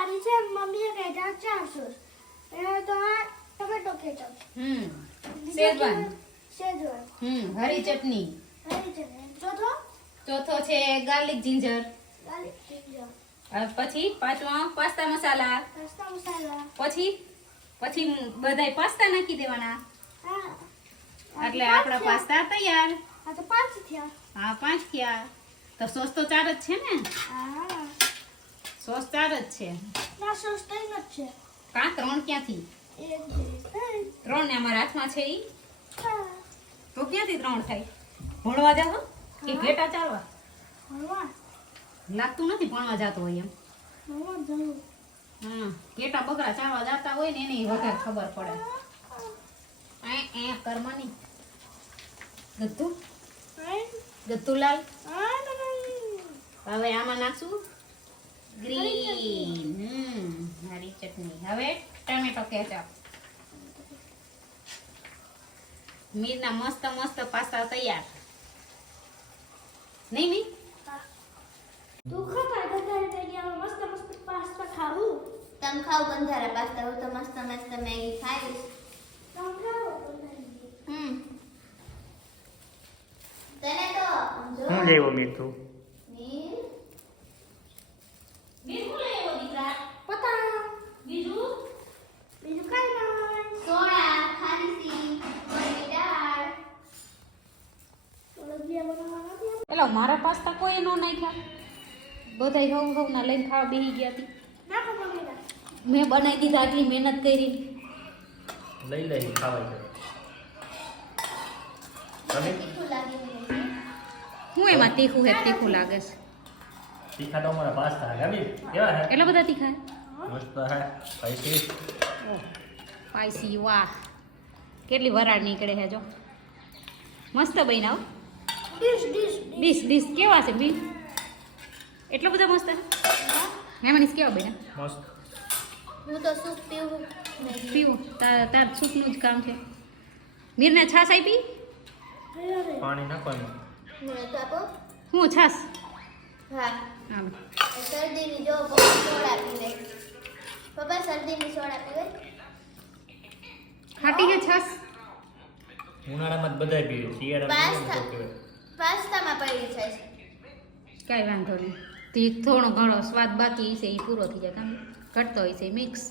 સારી છે મમ્મીએ કહેતા 400 એ તો આ ટમેટો કેચપ શેઝવાન હરી હરી ચટણી ચટણી ચોથો છે ગાર્લિક જિંજર ગાર્લિક જિંજર પછી પાંચમો પાસ્તા મસાલા પાસ્તા મસાલા પછી બધાય પાસ્તા નાખી દેવાના હા એટલે આપણા પાસ્તા તૈયાર આ તો 5 થયા હા 5 થયા તો સોસ તો 4 જ છે ને હા સોસ 4 જ છે ના સોસ તો ન છે કા 3 ક્યાંથી 1 2 3 ને અમારા હાથમાં છે ઈ 3 તો ક્યાંથી 3 થાય ભણવા જાવ કે ઘેટા ચાલવા હલવા લાગતું નથી ભણવા જાતો હોય એમ હલવા જવું ઘેટા બકરા ચાલવા જાતા હોય ને એની વગર ખબર પડે કરમાની ગત્તુલાલ હવે આમાં નાખશું ગ્રીન હરી ચટણી હવે ટમેટો કેચપ મીરના મસ્ત મસ્ત પાસ્તા તૈયાર નહીં મી તું ખબર ગંધારા મસ્ત મસ્ત પાસ્તા ખાવું તમ ખાવ ગંધારા પાસ્તા હું તો મસ્ત મસ્ત મેગી ખાઈશ તમ ખાઓ તને તો હું લેવો મીઠું મીર મીર હું લઈ આવ્યો દીકરા પતા બીજું કઈ ના સોડા ખારીસી મરી દાળ ઓલગિયા બનાવવાના છે એલા મારા પાસ્તા કોઈ નો નાખ્યા બધાય હવ ના લઈને ખાવા બેહી ગયા હતી નાખો બનેલા મેં બનાવી દીધા આટલી મહેનત કરી લઈ ખાવાય છે તમે તીખું લાગી મને હું એમાં તીખું લાગે છે તીખા તો અમારા પાસ્તા ગમી કેવા હે એટલા બધા તીખા મસ્ત હે સ્પાઈસી સ્પાઈસી વાહ કેટલી વરાળ નીકળે છે જો મસ્ત બનાવ ડીશ કેવા છે બી એટલો બધા મસ્ત છે મહેમાનીસ કેવા બન્યા મસ્ત હું તો સૂપ પીવું મેગી પીવું તાર સૂપનું જ કામ છે મીરને છાશ આપી પાણી નાખો એમાં મને તો આપો હું છાશ હા હાલો શરદીની જો સોડા પીવે પપ્પા શરદીની સોડા પીવે ખાટી છે છાશ ઉનાળામાં જ બધાય પીવે શિયાળામાં પાસ્તા પીવે પાસ્તામાં પડી છે કાંઈ વાંધો નહીં તે થોડો ઘણો સ્વાદ બાકી છે એ પૂરો થઈ જાય કામ ઘટતો હોય છે મિક્સ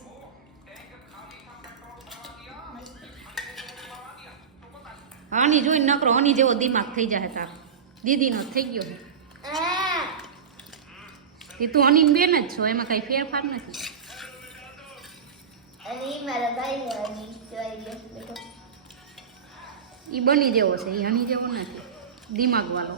હની જોઈને નકરો હની જેવો દિમાગ થઈ જાય તાર દીદીનો થઈ ગયો છે તે તું હનીન બેન જ છો એમાં કઈ ફેરફાર નથી અને ઈ મારા ભાઈ હની જોઈ લે બેટો એ બની જેવો છે એ હની જેવો નથી દિમાગ વાળો